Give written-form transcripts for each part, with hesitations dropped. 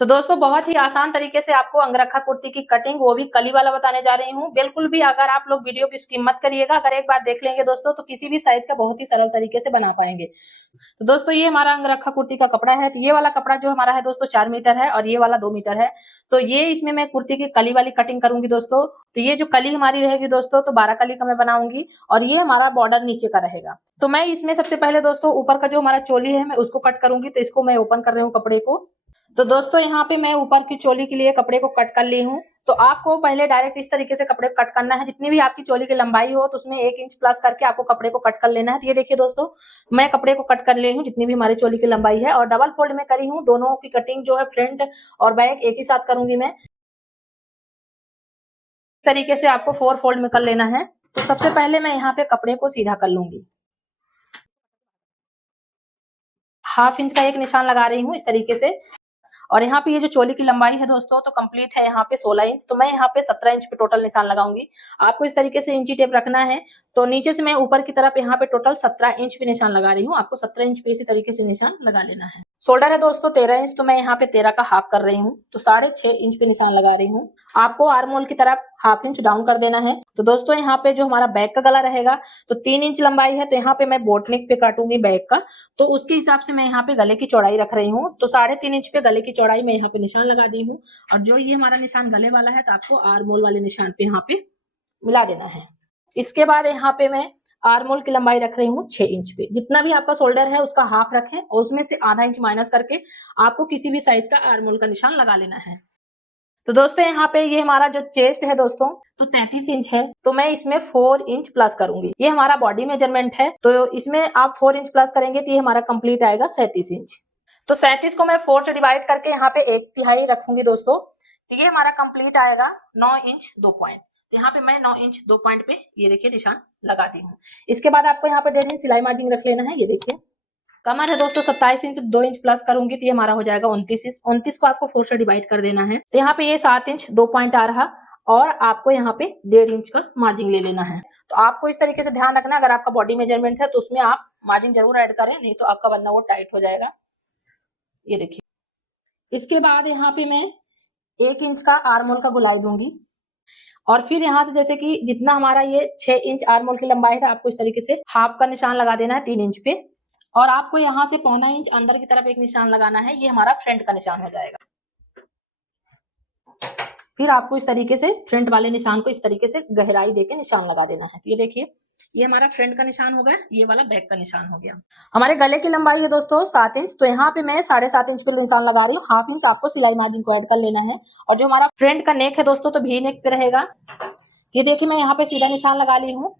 तो दोस्तों बहुत ही आसान तरीके से आपको अंगरखा कुर्ती की कटिंग वो भी कली वाला बताने जा रही हूँ। बिल्कुल भी अगर आप लोग वीडियो की स्किप मत करिएगा, अगर एक बार देख लेंगे दोस्तों तो किसी भी साइज का बहुत ही सरल तरीके से बना पाएंगे। तो दोस्तों ये हमारा अंगरखा कुर्ती का कपड़ा है। तो ये वाला कपड़ा जो हमारा है दोस्तों 4 मीटर है और ये वाला 2 मीटर है। तो ये इसमें मैं कुर्ती की कली वाली कटिंग करूंगी दोस्तों। तो ये जो कली हमारी रहेगी दोस्तों तो 12 कली का मैं बनाऊंगी और ये हमारा बॉर्डर नीचे का रहेगा। तो मैं इसमें सबसे पहले दोस्तों ऊपर का जो हमारा चोली है मैं उसको कट करूंगी। तो इसको मैं ओपन कर रही हूँ कपड़े को। तो दोस्तों यहाँ पे मैं ऊपर की चोली के लिए कपड़े को कट कर ली हूँ। तो आपको पहले डायरेक्ट इस तरीके से कपड़े को कट करना है। जितनी भी आपकी चोली की लंबाई हो तो उसमें 1 इंच प्लस करके आपको कपड़े को कट कर लेना है। तो ये देखिए दोस्तों मैं कपड़े को कट कर ली हूँ जितनी भी हमारी चोली की लंबाई है और डबल फोल्ड में करी हूँ। दोनों की कटिंग जो है फ्रंट और बैक एक ही साथ करूंगी मैं। इस तरीके से आपको 4 फोल्ड में कर लेना है। तो सबसे पहले मैं यहाँ पे कपड़े को सीधा कर लूंगी। 1/2 इंच का एक निशान लगा रही हूँ इस तरीके से। और यहाँ पे ये जो चोली की लंबाई है दोस्तों तो कंप्लीट है यहाँ पे 16 इंच। तो मैं यहाँ पे 17 इंच पे टोटल निशान लगाऊंगी। आपको इस तरीके से इंची टेप रखना है। तो नीचे से मैं ऊपर की तरफ यहाँ पे टोटल 17 इंच पे निशान लगा रही हूँ। आपको 17 इंच पे इसी तरीके से निशान लगा लेना है। शोल्डर है दोस्तों 13 इंच। तो मैं यहाँ पे 13 का हाफ कर रही हूँ। तो 6.5 इंच पे निशान लगा रही हूँ। आपको आर्म होल की तरफ 1/2 इंच डाउन कर देना है। तो दोस्तों यहाँ पे जो हमारा बैक का गला रहेगा तो 3 इंच लंबाई है। तो यहाँ पे मैं बोट नेक पे काटूंगी बैक का। तो उसके हिसाब से मैं यहाँ पे गले की चौड़ाई रख रही हूँ। तो 3.5 इंच पे गले की चौड़ाई मैं यहाँ पे निशान लगा दी हूँ। और जो ये हमारा निशान गले वाला है तो आपको आर्म होल वाले निशान पे यहाँ पे मिला देना है। इसके बाद यहाँ पे मैं आर्म होल की लंबाई रख रही हूँ 6 इंच पे। जितना भी आपका शोल्डर है उसका हाफ रखें और उसमें से आधा इंच माइनस करके आपको किसी भी साइज का आर्म होल का निशान लगा लेना है। तो दोस्तों यहाँ पे ये हमारा जो चेस्ट है दोस्तों तो 33 इंच है। तो मैं इसमें 4 इंच प्लस करूंगी। ये हमारा बॉडी मेजरमेंट है। तो इसमें आप 4 इंच प्लस करेंगे तो ये हमारा कंप्लीट आएगा 37 इंच। तो 37 को मैं 4 से डिवाइड करके यहाँ पे 1/3 रखूंगी दोस्तों। तो ये हमारा कंप्लीट आएगा 9 इंच 2 पॉइंट। तो यहाँ पे मैं 9 इंच 2 पॉइंट पे ये देखिए निशान लगा दी हूँ। इसके बाद आपको यहाँ पे 1.5 इंच सिलाई मार्जिन रख लेना है। ये देखिए कमर है दोस्तों 27 इंच 2 इंच प्लस करूंगी तो ये हमारा हो जाएगा 29 इंच। 29 को आपको 4 से डिवाइड कर देना है। तो यहाँ पे ये 7 इंच 2 पॉइंट आ रहा और आपको यहाँ पे 1.5 इंच का मार्जिन ले लेना है। तो आपको इस तरीके से ध्यान रखना अगर आपका बॉडी मेजरमेंट है तो उसमें आप मार्जिन जरूर ऐड करें, नहीं तो आपका बनना वो टाइट हो जाएगा। ये देखिए इसके बाद यहाँ पे मैं 1 इंच का आर्म होल का गोलाई दूंगी और फिर यहाँ से जैसे कि जितना हमारा ये 6 इंच आर्म होल की लंबाई है आपको इस तरीके से हाफ का निशान लगा देना है 3 इंच पे। और आपको यहाँ से 1/4 इंच अंदर की तरफ एक निशान लगाना है। ये हमारा फ्रंट का निशान हो जाएगा। फिर आपको इस तरीके से फ्रंट वाले निशान को इस तरीके से गहराई देके निशान लगा देना है। ये देखिए ये हमारा फ्रंट का निशान हो गया, ये वाला बैक का निशान हो गया। हमारे गले की लंबाई है दोस्तों 7 इंच। तो यहाँ पे मैं 7.5 इंच पे निशान लगा रही हूँ। 1/2 इंच आपको सिलाई मार्जिन को ऐड कर लेना है। और जो हमारा फ्रंट का नेक है दोस्तों तो वी नेक पे रहेगा। ये देखिए मैं यहाँ पे सीधा निशान लगा ली हूँ।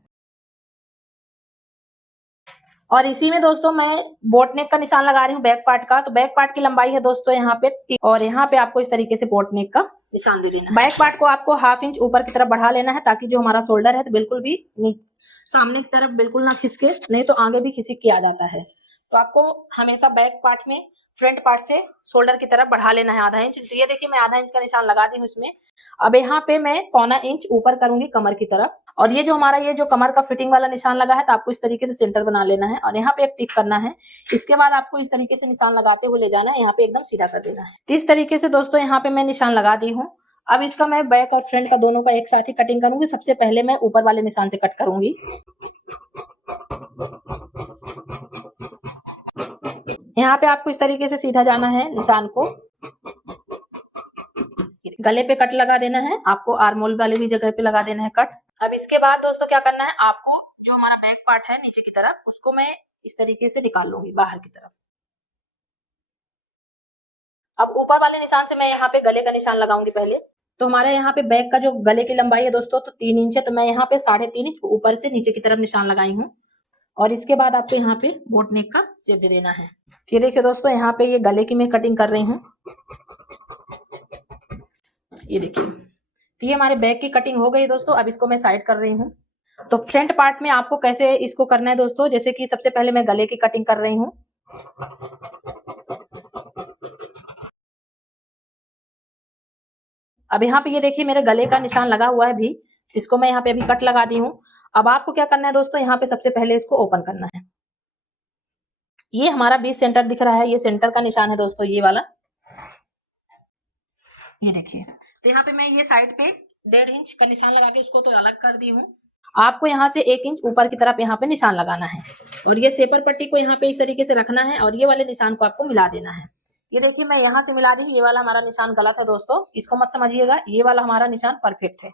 और इसी में दोस्तों मैं बोट नेक का निशान लगा रही हूँ बैक पार्ट का। तो बैक पार्ट की लंबाई है दोस्तों यहाँ पे और यहाँ पे आपको इस तरीके से बोट नेक का निशान दे देना है। बैक पार्ट को आपको 1/2 इंच ऊपर की तरफ बढ़ा लेना है ताकि जो हमारा शोल्डर है तो बिल्कुल भी सामने की तरफ बिल्कुल ना खिसके, नहीं तो आगे भी खिसक के आ जाता है। तो आपको हमेशा बैक पार्ट में फ्रंट पार्ट से शोल्डर की तरफ बढ़ा लेना है 1/2 इंच। तो ये देखिए मैं 1/2 इंच का निशान लगा दी हूँ इसमें। अब यहाँ पे मैं 1/4 इंच ऊपर करूंगी कमर की तरफ। और ये जो हमारा ये जो कमर का फिटिंग वाला निशान लगा है तो आपको इस तरीके से सेंटर बना लेना है और यहाँ पे एक टिक करना है। इसके बाद आपको इस तरीके से निशान लगाते हुए ले जाना है, यहाँ पे एकदम सीधा कर देना है। तो इस तरीके से दोस्तों यहाँ पे मैं निशान लगा दी हूँ। अब इसका मैं बैक और फ्रंट का दोनों का एक साथ ही कटिंग करूंगी। सबसे पहले मैं ऊपर वाले निशान से कट करूंगी। यहाँ पे आपको इस तरीके से सीधा जाना है निशान को। गले पे कट लगा देना है, आपको आर्म होल वाले भी जगह पे लगा देना है कट। अब इसके बाद दोस्तों क्या करना है, आपको जो हमारा बैक पार्ट है नीचे की तरफ उसको मैं इस तरीके से निकाल लूंगी बाहर की तरफ। अब ऊपर वाले निशान से मैं यहाँ पे गले का निशान लगाऊंगी पहले। तो हमारे यहाँ पे बैक का जो गले की लंबाई है दोस्तों तो 3 इंच है। तो मैं यहाँ पे 3.5 इंच ऊपर से नीचे की तरफ निशान लगाई हूँ। और इसके बाद आपको यहाँ पे बोट नेक का शेप दे देना है। ये देखिए दोस्तों यहाँ पे ये गले की मैं कटिंग कर रही हूँ। ये देखिए तो ये हमारे बैक की कटिंग हो गई दोस्तों। अब इसको मैं साइड कर रही हूँ। तो फ्रंट पार्ट में आपको कैसे इसको करना है दोस्तों, जैसे कि सबसे पहले मैं गले की कटिंग कर रही हूँ। अब यहाँ पे ये देखिए मेरे गले का निशान लगा हुआ है भी, इसको मैं यहाँ पे अभी कट लगा दी हूँ। अब आपको क्या करना है दोस्तों, यहाँ पे सबसे पहले इसको ओपन करना है। ये हमारा 20 सेंटर दिख रहा है, ये सेंटर का निशान है दोस्तों ये वाला। ये देखिए, तो यहाँ पे मैं ये साइड पे 1.5 इंच का निशान लगा के उसको तो अलग कर दी हूँ। आपको यहाँ से 1 इंच ऊपर की तरफ यहाँ पे निशान लगाना है और ये सेपर पट्टी को यहाँ पे इस तरीके से रखना है और ये वाले निशान को आपको मिला देना है। ये देखिए मैं यहाँ से मिला रही हूँ, ये वाला हमारा निशान गलत है दोस्तों, इसको मत समझिएगा, ये वाला हमारा निशान परफेक्ट है।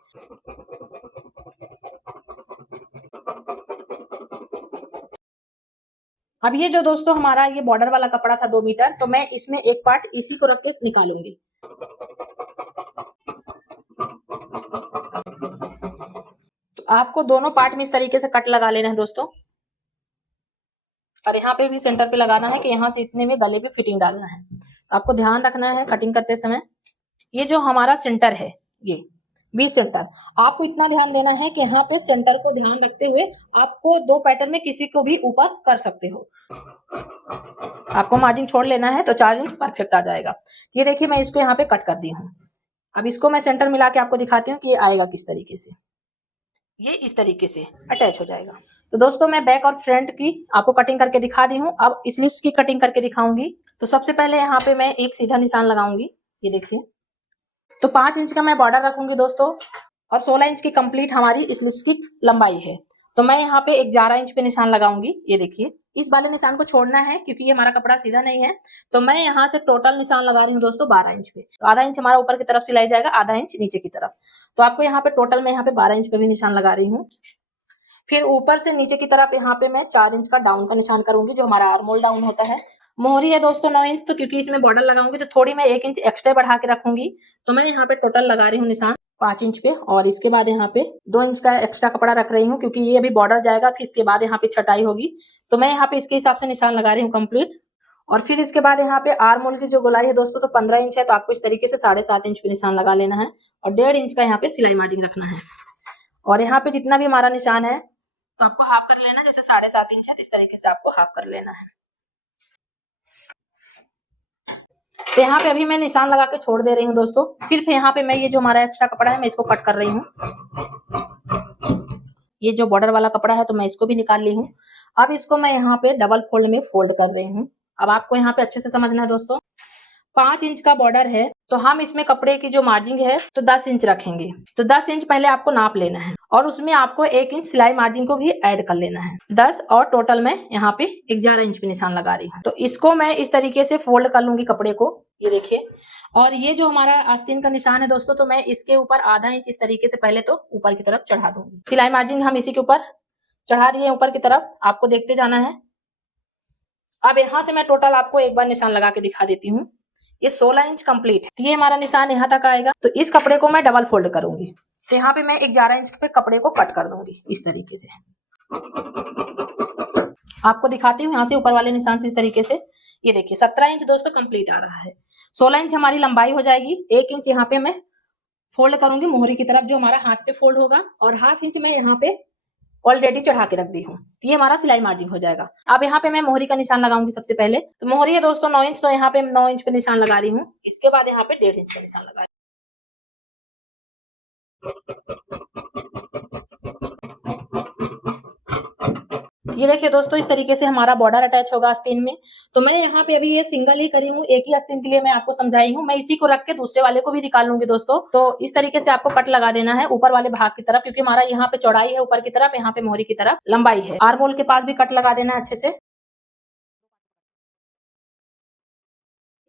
अब ये जो दोस्तों हमारा ये बॉर्डर वाला कपड़ा था 2 मीटर, तो मैं इसमें एक पार्ट इसी को रख के निकालूंगी। तो आपको दोनों पार्ट में इस तरीके से कट लगा लेना है दोस्तों, और यहाँ पे भी सेंटर पे लगाना है कि यहाँ से इतने में गले पे फिटिंग डालना है। तो आपको ध्यान रखना है कटिंग करते समय, ये जो हमारा सेंटर है ये बीच सेंटर, आपको इतना ध्यान देना है कि यहाँ पे सेंटर को ध्यान रखते हुए आपको 2 पैटर्न में किसी को भी ऊपर कर सकते हो। आपको मार्जिन छोड़ लेना है तो 4 इंच परफेक्ट आ जाएगा। ये देखिए मैं इसको यहाँ पे कट कर दी हूँ। अब इसको मैं सेंटर मिला के आपको दिखाती हूँ कि ये आएगा किस तरीके से। ये इस तरीके से अटैच हो जाएगा। तो दोस्तों मैं बैक और फ्रंट की आपको कटिंग करके दिखा दी हूँ। अब स्लीव्स की कटिंग करके दिखाऊंगी। तो सबसे पहले यहाँ पे मैं एक सीधा निशान लगाऊंगी, ये देखिए। तो 5 इंच का मैं बॉर्डर रखूंगी दोस्तों, और 16 इंच की कंप्लीट हमारी स्लीव्स की लंबाई है। तो मैं यहाँ पे 11 इंच पे निशान लगाऊंगी, ये देखिए। इस वाले निशान को छोड़ना है क्योंकि ये हमारा कपड़ा सीधा नहीं है। तो मैं यहाँ से टोटल निशान लगा रही हूँ दोस्तों 12 इंच पे। तो आधा इंच हमारा ऊपर की तरफ सिलाई जाएगा, आधा इंच नीचे की तरफ। तो आपको यहाँ पे टोटल मैं यहाँ पे 12 इंच पे भी निशान लगा रही हूँ। फिर ऊपर से नीचे की तरफ यहाँ पे मैं 4 इंच का डाउन का निशान करूंगी, जो हमारा आर्मोल डाउन होता है। मोहरी है दोस्तों 9 इंच, तो क्योंकि इसमें बॉर्डर लगाऊंगी तो थोड़ी मैं 1 इंच एक्स्ट्रा बढ़ा के रखूंगी। तो मैं यहाँ पे टोटल लगा रही हूँ निशान 5 इंच पे, और इसके बाद यहाँ पे 2 इंच का एक्स्ट्रा कपड़ा रख रही हूँ क्योंकि ये अभी बॉर्डर जाएगा, फिर इसके बाद यहाँ पे छटाई होगी। तो मैं यहाँ पे इसके हिसाब से निशान लगा रही हूँ कंप्लीट। और फिर इसके बाद यहाँ पे आर्मोल की जो गोलाई है दोस्तों तो 15 इंच है, तो आपको इस तरीके से 7.5 इंच पे निशान लगा लेना है, और 1.5 इंच का यहाँ पे सिलाई मार्जिन रखना है। और यहाँ पे जितना भी हमारा निशान है तो आपको हाफ कर लेना, जैसे 7.5 इंच है तो इस तरीके से आपको हाफ कर लेना है। तो यहाँ पे अभी मैं निशान लगा के छोड़ दे रही हूँ दोस्तों। सिर्फ यहाँ पे मैं ये जो हमारा एक्स्ट्रा कपड़ा है मैं इसको कट कर रही हूँ। ये जो बॉर्डर वाला कपड़ा है तो मैं इसको भी निकाल ली हूँ। अब इसको मैं यहाँ पे डबल फोल्ड में फोल्ड कर रही हूँ। अब आपको यहाँ पे अच्छे से समझना है दोस्तों। 5 इंच का बॉर्डर है तो हम इसमें कपड़े की जो मार्जिन है तो 10 इंच रखेंगे। तो 10 इंच पहले आपको नाप लेना है, और उसमें आपको 1 इंच सिलाई मार्जिन को भी ऐड कर लेना है। 10 और टोटल मैं यहाँ पे 11 इंच पे निशान लगा रही हूँ। तो इसको मैं इस तरीके से फोल्ड कर लूंगी कपड़े को, ये देखिए। और ये जो हमारा आस्तीन का निशान है दोस्तों, तो मैं इसके ऊपर आधा इंच इस तरीके से पहले तो ऊपर की तरफ चढ़ा दूंगी। सिलाई मार्जिन हम इसी के ऊपर चढ़ा दिए ऊपर की तरफ, आपको देखते जाना है। अब यहाँ से मैं टोटल आपको एक बार निशान लगा के दिखा देती हूँ। ये 16 इंच कंप्लीट है, ये हमारा निशान यहाँ तक आएगा। तो इस कपड़े को मैं डबल फोल्ड करूंगी। तो यहाँ पे मैं 11 इंच पे कपड़े को कट कर दूंगी इस तरीके से। आपको दिखाती हूँ यहाँ से ऊपर वाले निशान से इस तरीके से। ये देखिए 17 इंच दोस्तों कंप्लीट आ रहा है। 16 इंच हमारी लंबाई हो जाएगी। 1 इंच यहाँ पे मैं फोल्ड करूंगी मोहरी की तरफ, जो हमारा हाथ पे फोल्ड होगा, और हाफ इंच मैं यहाँ पे ऑलरेडी चढ़ा के रख दी हूँ। तो ये हमारा सिलाई मार्जिन हो जाएगा। अब यहाँ पे मैं मोहरी का निशान लगाऊंगी सबसे पहले। तो मोहरी है दोस्तों 9 इंच, तो यहाँ पे 9 इंच पे निशान लगा रही हूँ। इसके बाद यहाँ पे 1.5 इंच का निशान लगा रही हूँ। ये देखिए दोस्तों इस तरीके से हमारा बॉर्डर अटैच होगा आस्तीन में। तो मैं यहाँ पे अभी ये सिंगल ही करी हूँ, एक ही आस्तीन के लिए मैं आपको समझाई हूँ। मैं इसी को रख के दूसरे वाले को भी निकाल लूंगी दोस्तों। तो इस तरीके से आपको कट लगा देना है ऊपर वाले भाग की तरफ, क्योंकि हमारा यहाँ पे चौड़ाई है ऊपर की तरफ, यहाँ पे मोहरी की तरफ लंबाई है। आर्मोल के पास भी कट लगा देना है अच्छे से।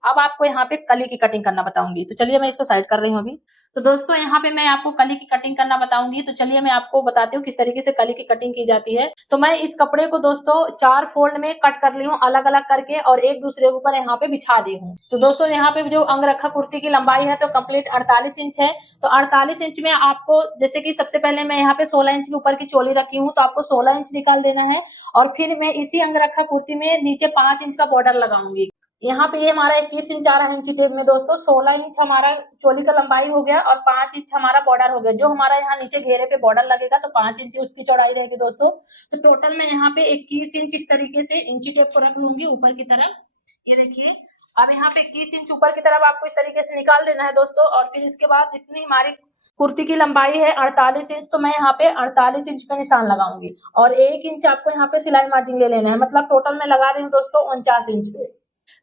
अब आपको यहाँ पे कली की कटिंग करना बताऊंगी। तो चलिए मैं इसको साइड कर रही हूँ अभी। तो दोस्तों यहाँ पे मैं आपको कली की कटिंग करना बताऊंगी। तो चलिए मैं आपको बताती हूँ किस तरीके से कली की कटिंग की जाती है। तो मैं इस कपड़े को दोस्तों 4 फोल्ड में कट कर ली हूँ अलग अलग करके, और एक दूसरे के ऊपर यहाँ पे बिछा दी हूँ। तो दोस्तों यहाँ पे जो अंगरखा कुर्ती की लंबाई है तो कंप्लीट 48 इंच है। तो 48 इंच में आपको, जैसे कि सबसे पहले मैं यहाँ पे 16 इंच के ऊपर की चोली रखी हूँ, तो आपको 16 इंच निकाल देना है। और फिर मैं इसी अंगरखा कुर्ती में नीचे 5 इंच का बॉर्डर लगाऊंगी। यहाँ पे ये हमारा 21 इंच आ रहा है इंची टेप में दोस्तों। 16 इंच हमारा चोली का लंबाई हो गया, और 5 इंच हमारा बॉर्डर हो गया। जो हमारा यहाँ नीचे घेरे पे बॉर्डर लगेगा तो 5 इंच उसकी चौड़ाई रहेगी दोस्तों। तो टोटल मैं यहाँ पे 21 इंच इस तरीके से इंची टेप को रख लूंगी ऊपर की तरफ। ये देखिए अब यहाँ पे 21 इंच ऊपर की तरफ आपको इस तरीके से निकाल देना है दोस्तों। और फिर इसके बाद जितनी हमारी कुर्ती की लंबाई है 48 इंच, तो मैं यहाँ पे 48 इंच पे निशान लगाऊंगी, और 1 इंच आपको यहाँ पे सिलाई मार्जिन ले लेना है। मतलब टोटल मैं लगा रही हूँ दोस्तों 49 इंच पे।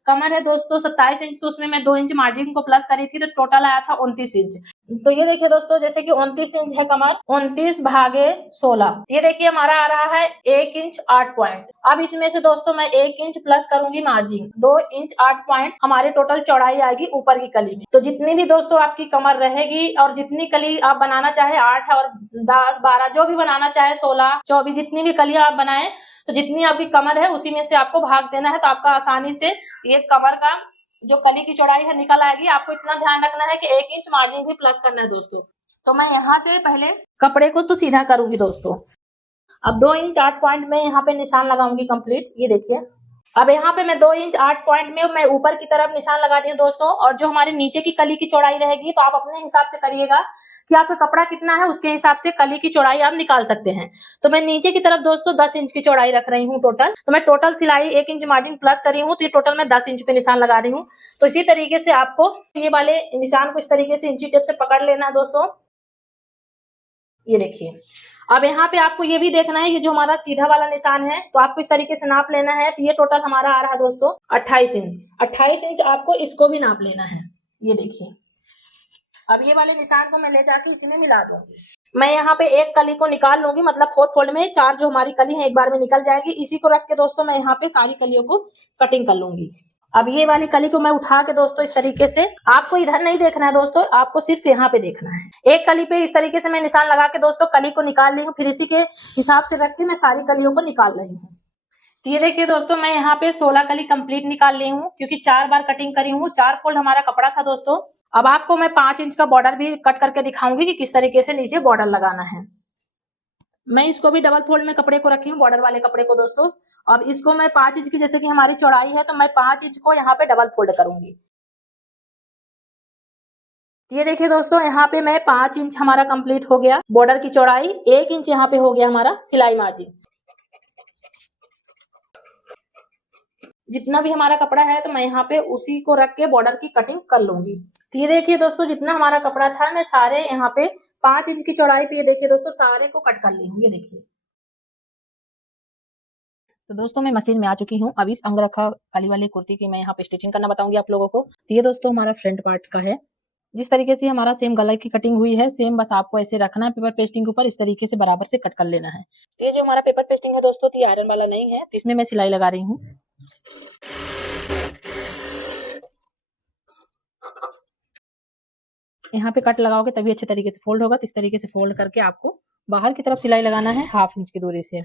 कमर है दोस्तों 27 इंच, तो उसमें मैं 2 इंच मार्जिन को प्लस करी थी, तो टोटल आया था 29 इंच। तो ये देखिए दोस्तों, जैसे कि 29 इंच है कमर, 29 भागे 16, ये देखिए हमारा आ रहा है 1 इंच 8 पॉइंट। अब इसमें से दोस्तों मैं 1 इंच प्लस करूंगी मार्जिन, 2 इंच 8 पॉइंट हमारे टोटल चौड़ाई आएगी ऊपर की कली में। तो जितनी भी दोस्तों आपकी कमर रहेगी और जितनी कली आप बनाना चाहे 8 और 10 12 जो भी बनाना चाहे 16 24 जितनी भी कलियां आप बनाए, तो जितनी आपकी कमर है उसी में से आपको भाग देना है, तो आपका आसानी से ये कमर का जो कली की चौड़ाई है निकल आएगी। आपको इतना ध्यान रखना है कि 1 इंच मार्जिन भी प्लस करना है दोस्तों। तो मैं यहाँ से पहले कपड़े को तो सीधा करूंगी दोस्तों। अब 2 इंच 8 पॉइंट में यहाँ पे निशान लगाऊंगी कंप्लीट, ये देखिए। अब यहाँ पे मैं 2 इंच 8 पॉइंट में मैं ऊपर की तरफ निशान लगा दी हूँ दोस्तों, और जो हमारे नीचे की कली की चौड़ाई रहेगी, तो आप अपने हिसाब से करिएगा कि आपका कपड़ा कितना है, उसके हिसाब से कली की चौड़ाई आप निकाल सकते हैं। तो मैं नीचे की तरफ दोस्तों 10 इंच की चौड़ाई रख रही हूँ टोटल। तो मैं टोटल सिलाई 1 इंच मार्जिन प्लस करी हूँ, तो ये टोटल मैं 10 इंच पे निशान लगा रही हूँ। तो इसी तरीके से आपको ये वाले निशान को इस तरीके से इंची टेप से पकड़ लेना है दोस्तों, ये देखिए। अब यहाँ पे आपको ये भी देखना है, ये जो हमारा सीधा वाला निशान है, तो आपको इस तरीके से नाप लेना है। तो ये टोटल हमारा आ रहा है दोस्तों 28 इंच। 28 इंच आपको इसको भी नाप लेना है, ये देखिए। अब ये वाले निशान को मैं ले जाके इसमें मिला दूंगी। मैं यहाँ पे एक कली को निकाल लूंगी, मतलब फोर्थ फोल्ड में 4 जो हमारी कली है एक बार में निकल जाएगी। इसी को रख के दोस्तों मैं यहाँ पे सारी कलियों को कटिंग कर लूंगी। अब ये वाली कली को मैं उठा के दोस्तों इस तरीके से, आपको इधर नहीं देखना है दोस्तों, आपको सिर्फ यहाँ पे देखना है। एक कली पे इस तरीके से मैं निशान लगा के दोस्तों कली को निकाल ली हूँ, फिर इसी के हिसाब से रख के मैं सारी कलियों को निकाल रही हूँ। तो ये देखिए दोस्तों, मैं यहाँ पे 16 कली कंप्लीट निकाल ली हूँ, क्योंकि 4 बार कटिंग करी हूँ, 4 फोल्ड हमारा कपड़ा था दोस्तों। अब आपको मैं 5 इंच का बॉर्डर भी कट करके दिखाऊंगी कि किस तरीके से नीचे बॉर्डर लगाना है। मैं इसको भी डबल फोल्ड में कपड़े को रखी हूँ, बॉर्डर वाले कपड़े को दोस्तों। अब इसको मैं 5 इंच की, जैसे कि हमारी चौड़ाई है, तो मैं 5 इंच को यहाँ पे डबल फोल्ड करूंगी। ये देखिए दोस्तों, यहाँ पे मैं 5 इंच हमारा कंप्लीट हो गया बॉर्डर की चौड़ाई, 1 इंच यहाँ पे हो गया हमारा सिलाई मार्जिन। जितना भी हमारा कपड़ा है, तो मैं यहाँ पे उसी को रख के बॉर्डर की कटिंग कर लूंगी। तो ये देखिए दोस्तों, जितना हमारा कपड़ा था मैं सारे यहाँ पे 5 इंच की चौड़ाई पे, ये देखिए दोस्तों, सारे को कट कर ली हूँ, ये देखिए। तो दोस्तों मैं मशीन में आ चुकी हूँ। अब इस अंगरखा काली वाली कुर्ती की मैं यहाँ पे स्टिचिंग करना बताऊंगी आप लोगों को। तो ये दोस्तों हमारा फ्रंट पार्ट का है, जिस तरीके से हमारा सेम गला की कटिंग हुई है, सेम बस आपको ऐसे रखना है पेपर पेस्टिंग के ऊपर, इस तरीके से बराबर से कट कर लेना है। तो ये जो हमारा पेपर पेस्टिंग है दोस्तों, तो ये आयरन वाला नहीं है, तो इसमें मैं सिलाई लगा रही हूँ। यहाँ पे कट लगाओगे तभी अच्छे तरीके से फोल्ड होगा। तो इस तरीके से फोल्ड करके आपको बाहर की तरफ सिलाई लगाना है 1/2 इंच की दूरी से।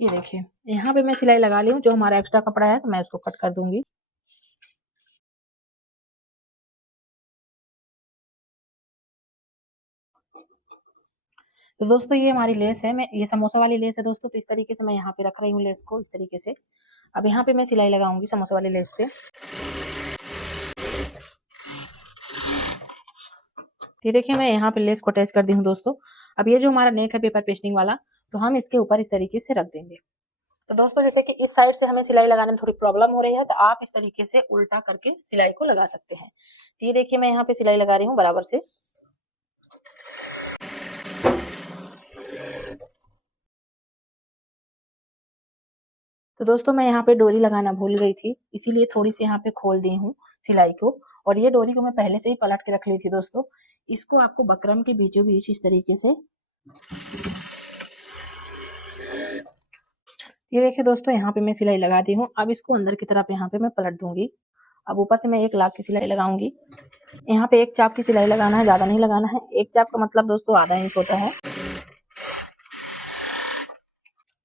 ये देखिए, यहाँ पे मैं सिलाई लगा ली हूँ। जो हमारा एक्स्ट्रा कपड़ा है, तो मैं उसको कट कर दूंगी। तो दोस्तों ये हमारी लेस है, मैं ये समोसा वाली लेस है दोस्तों। तो इस तरीके से मैं यहाँ पे रख रही हूँ लेस को, इस तरीके से। अब यहाँ पे मैं सिलाई लगाऊंगी समोसा वाली लेस पे। ये देखिए, मैं यहाँ पे लेस को अटैच कर दी हूँ दोस्तों। अब ये जो हमारा नेक है पेपर पेस्टिंग वाला, तो हम इसके ऊपर इस तरीके से रख देंगे। तो दोस्तों जैसे कि इस साइड से हमें सिलाई लगाने में थोड़ी प्रॉब्लम हो रही है, तो आप इस तरीके से उल्टा करके सिलाई को लगा सकते हैं। तो ये देखिए, मैं यहाँ पे सिलाई लगा रही हूँ बराबर से। तो दोस्तों मैं यहाँ पे डोरी लगाना भूल गई थी, इसीलिए थोड़ी सी यहाँ पे खोल दी हूँ सिलाई को। और ये डोरी को मैं पहले से ही पलट के रख ली थी दोस्तों। इसको आपको बकरम के बीचों बीच इस तरीके से, ये देखिए दोस्तों, यहाँ पे मैं सिलाई लगा दी हूँ। अब इसको अंदर की तरफ यहाँ पे मैं पलट दूंगी। अब ऊपर से मैं 1 लाख की सिलाई लगाऊंगी। यहाँ पे 1 चाप की सिलाई लगाना है, ज्यादा नहीं लगाना है। 1 चाप का मतलब दोस्तों आधा इंच होता है।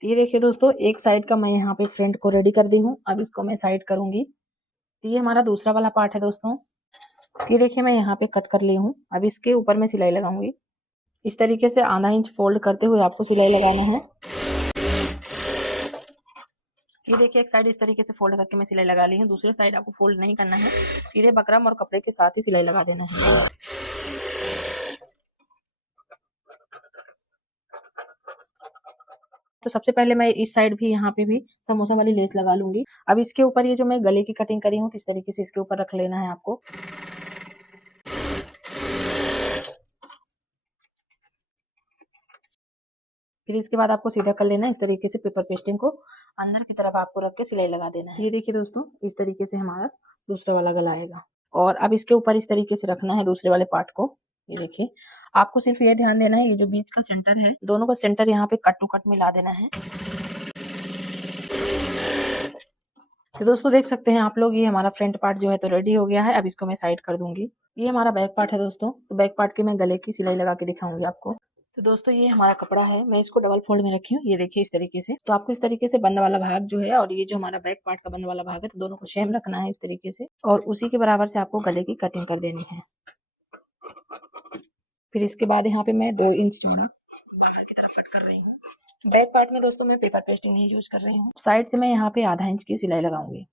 ये देखिए दोस्तों, एक साइड का मैं यहाँ पे फ्रंट को रेडी कर दी हूँ। अब इसको मैं साइड करूंगी। ये हमारा दूसरा वाला पार्ट है दोस्तों। ये देखिए, मैं यहाँ पे कट कर ली हूँ। अब इसके ऊपर मैं सिलाई लगाऊंगी। इस तरीके से आधा इंच फोल्ड करते हुए आपको सिलाई लगाना है। ये देखिए, एक साइड इस तरीके से फोल्ड करके मैं सिलाई लगा ली हूँ। दूसरे साइड आपको फोल्ड नहीं करना है, सीधे बकरम और कपड़े के साथ ही सिलाई लगा देना है। तो सबसे पहले मैं इस साइड भी यहाँ पे भी समोसा वाली लेस लगा लूंगी। अब इसके ऊपर ये जो मैं गले की कटिंग करी हूँ, इस तरीके से इसके ऊपर रख लेना है आपको। फिर इसके बाद आपको सीधा कर लेना है इस तरीके से। पेपर पेस्टिंग को अंदर की तरफ आपको रख के सिलाई लगा देना है। ये देखिए दोस्तों, इस तरीके से हमारा दूसरा वाला गला आएगा। और अब इसके ऊपर इस तरीके से रखना है दूसरे वाले पार्ट को। ये देखिए, आपको सिर्फ ये ध्यान देना है, ये जो बीच का सेंटर है, दोनों का सेंटर यहाँ पे कट टू कट मिला देना है। तो दोस्तों देख सकते हैं आप लोग, ये हमारा फ्रंट पार्ट जो है तो रेडी हो गया है। अब इसको मैं साइड कर दूंगी। ये हमारा बैक पार्ट है दोस्तों, तो बैक पार्ट के मैं गले की सिलाई लगा के दिखाऊंगी आपको। तो दोस्तों ये हमारा कपड़ा है, मैं इसको डबल फोल्ड में रखी हूँ। ये देखिए इस तरीके से। तो आपको इस तरीके से बंद वाला भाग जो है और ये जो हमारा बैक पार्ट का बंद वाला भाग है, तो दोनों को सेम रखना है इस तरीके से, और उसी के बराबर से आपको गले की कटिंग कर देनी है। फिर इसके बाद यहाँ पे मैं 2 इंच चौड़ा बाहर की तरफ कट कर रही हूँ। बैक पार्ट में दोस्तों मैं पेपर पेस्टिंग नहीं यूज कर रही हूँ। साइड से मैं यहाँ पे आधा इंच की सिलाई लगाऊंगी।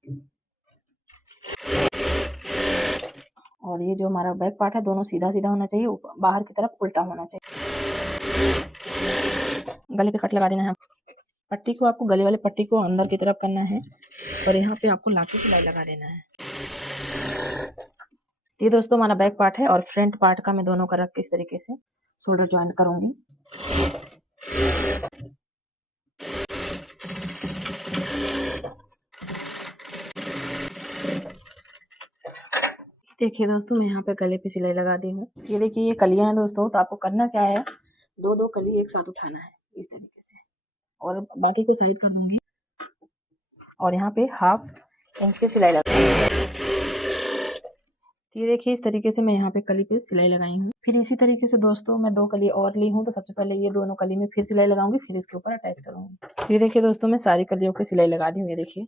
और ये जो हमारा बैक पार्ट है, दोनों सीधा सीधा होना चाहिए, बाहर की तरफ उल्टा होना चाहिए। गले पे कट लगा देना है। पट्टी को आपको, गले वाले पट्टी को अंदर की तरफ करना है और यहाँ पे आपको लाके सिलाई लगा देना है। ये दोस्तों हमारा बैक पार्ट है और फ्रंट पार्ट का मैं दोनों का रख के इस तरीके से शोल्डर ज्वाइन करूंगी। देखिए दोस्तों, मैं यहाँ पे गले पे सिलाई लगा दी हूँ। ये देखिए, ये कलियां हैं दोस्तों, तो आपको करना क्या है, 2-2 कली एक साथ उठाना है इस तरीके से, और बाकी को साइड कर दूंगी। और यहाँ पे 1/2 इंच की सिलाई लगा। ये देखिए इस तरीके से मैं यहाँ पे कली पे सिलाई लगाई हूँ। फिर इसी तरीके से दोस्तों मैं 2 कली और ली हूँ, तो सबसे पहले ये दोनों कली में फिर सिलाई लगाऊंगी, फिर इसके ऊपर अटैच करूंगी। ये देखिए दोस्तों, मैं सारी कलियों पे सिलाई लगा दी हूँ। ये देखिए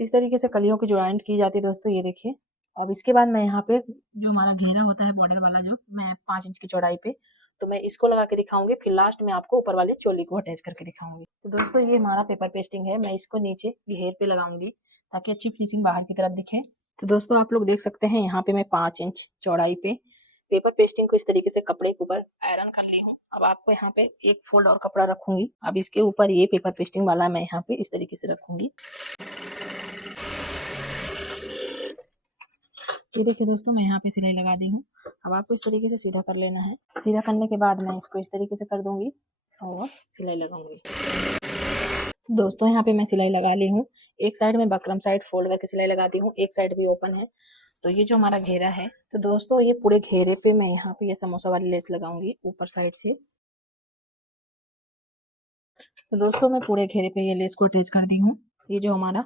इस तरीके से कलियों की ज्वाइंट की जाती है दोस्तों। ये देखिए, अब इसके बाद मैं यहाँ पे जो हमारा घेरा होता है बॉर्डर वाला, जो मैं 5 इंच की चौड़ाई पे, तो मैं इसको लगा के दिखाऊंगी। फिर लास्ट में आपको ऊपर वाली चोली को अटैच करके दिखाऊंगी। तो दोस्तों ये हमारा पेपर पेस्टिंग है, मैं इसको नीचे घेर पे लगाऊंगी ताकि अच्छी फिनिशिंग बाहर की तरफ दिखे। तो दोस्तों आप लोग देख सकते हैं, यहाँ पे मैं 5 इंच चौड़ाई पे पेपर पेस्टिंग को इस तरीके से कपड़े के ऊपर आयरन कर ली हूँ। अब आपको यहाँ पे एक फोल्ड और कपड़ा रखूंगी। अब इसके ऊपर ये पेपर पेस्टिंग वाला मैं यहाँ पे इस तरीके से रखूंगी। ये देखिए दोस्तों, मैं यहाँ पे सिलाई लगा दी हूँ। अब आपको इस तरीके से सीधा कर लेना है। सीधा करने के बाद मैं इसको इस तरीके से कर दूंगी और सिलाई लगाऊंगी। दोस्तों यहाँ पे मैं सिलाई लगा ली हूँ। एक साइड में बकरम साइड फोल्ड करके सिलाई लगा दी हूँ, एक साइड भी ओपन है। तो ये जो हमारा घेरा है, तो दोस्तों ये पूरे घेरे पे मैं यहाँ पे ये समोसा वाली लेस लगाऊंगी ऊपर साइड से। तो दोस्तों मैं पूरे घेरे पे ये लेस को अटैच कर दी हूँ। ये जो हमारा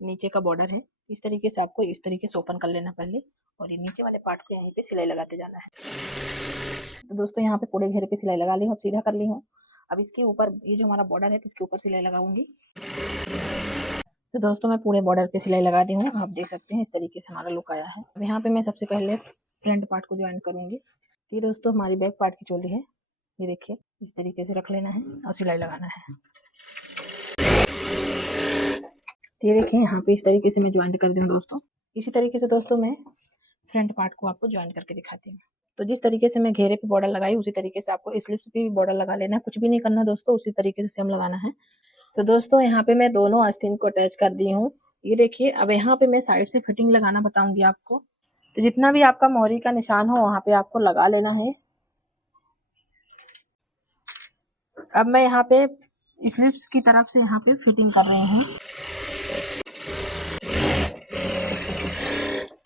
नीचे का बॉर्डर है, इस तरीके से आपको इस तरीके से ओपन कर लेना पहले, और ये नीचे वाले पार्ट को यहीं पे सिलाई लगाते जाना है। तो दोस्तों यहाँ पे पूरे घेरे पे सिलाई लगा ली हूँ, अब सीधा कर ली हूँ। अब इसके ऊपर ये जो हमारा बॉर्डर है, तो इसके ऊपर सिलाई लगाऊंगी। तो दोस्तों मैं पूरे बॉर्डर पे सिलाई लगा दी हूँ। आप देख सकते हैं इस तरीके से हमारा लुक आया है। अब यहाँ पे मैं सबसे पहले फ्रंट पार्ट को ज्वाइन करूंगी। ये दोस्तों हमारी बैक पार्ट की चोली है। ये देखिए इस तरीके से रख लेना है और सिलाई लगाना है। ये देखिए यहाँ पे इस तरीके से मैं ज्वाइंट कर दी हूँ दोस्तों। इसी तरीके से दोस्तों मैं फ्रंट पार्ट को आपको ज्वाइन करके दिखाती हूँ। तो जिस तरीके से मैं घेरे पे बॉर्डर लगाई, उसी तरीके से आपको स्लिप्स पे भी बॉर्डर लगा लेना है। कुछ भी नहीं करना दोस्तों, उसी तरीके से सेम लगाना है। तो दोस्तों यहाँ पे मैं दोनों आस्तीन को अटैच कर दी हूँ। ये देखिए, अब यहाँ पे मैं साइड से फिटिंग लगाना बताऊंगी आपको। तो जितना भी आपका मोहरी का निशान हो, वहां पे आपको लगा लेना है। अब मैं यहाँ पे स्लिप्स की तरफ से यहाँ पे फिटिंग कर रही हूँ।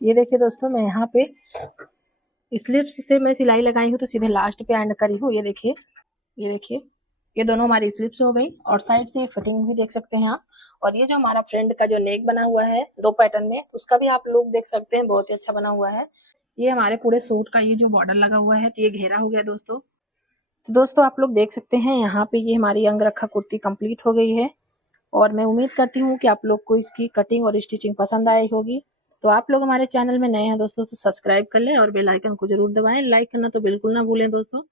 ये देखिए दोस्तों, मैं यहाँ पे स्लिप्स से मैं सिलाई लगाई हूँ, तो सीधे लास्ट पे एंड करी हूँ। ये देखिए, ये देखिए, ये दोनों हमारी स्लिप्स हो गई, और साइड से फिटिंग भी देख सकते हैं आप। और ये जो हमारा फ्रंट का जो नेक बना हुआ है 2 पैटर्न में, उसका भी आप लोग देख सकते हैं, बहुत ही अच्छा बना हुआ है। ये हमारे पूरे सूट का ये जो बॉर्डर लगा हुआ है, तो ये घेरा हो गया दोस्तों। तो दोस्तों आप लोग देख सकते हैं, यहाँ पे ये हमारी अंगरखा कुर्ती कंप्लीट हो गई है। और मैं उम्मीद करती हूँ कि आप लोग को इसकी कटिंग और स्टिचिंग पसंद आई होगी। तो आप लोग हमारे चैनल में नए हैं दोस्तों, तो सब्सक्राइब कर लें और बेल आइकन को जरूर दबाएं। लाइक करना तो बिल्कुल ना भूलें दोस्तों।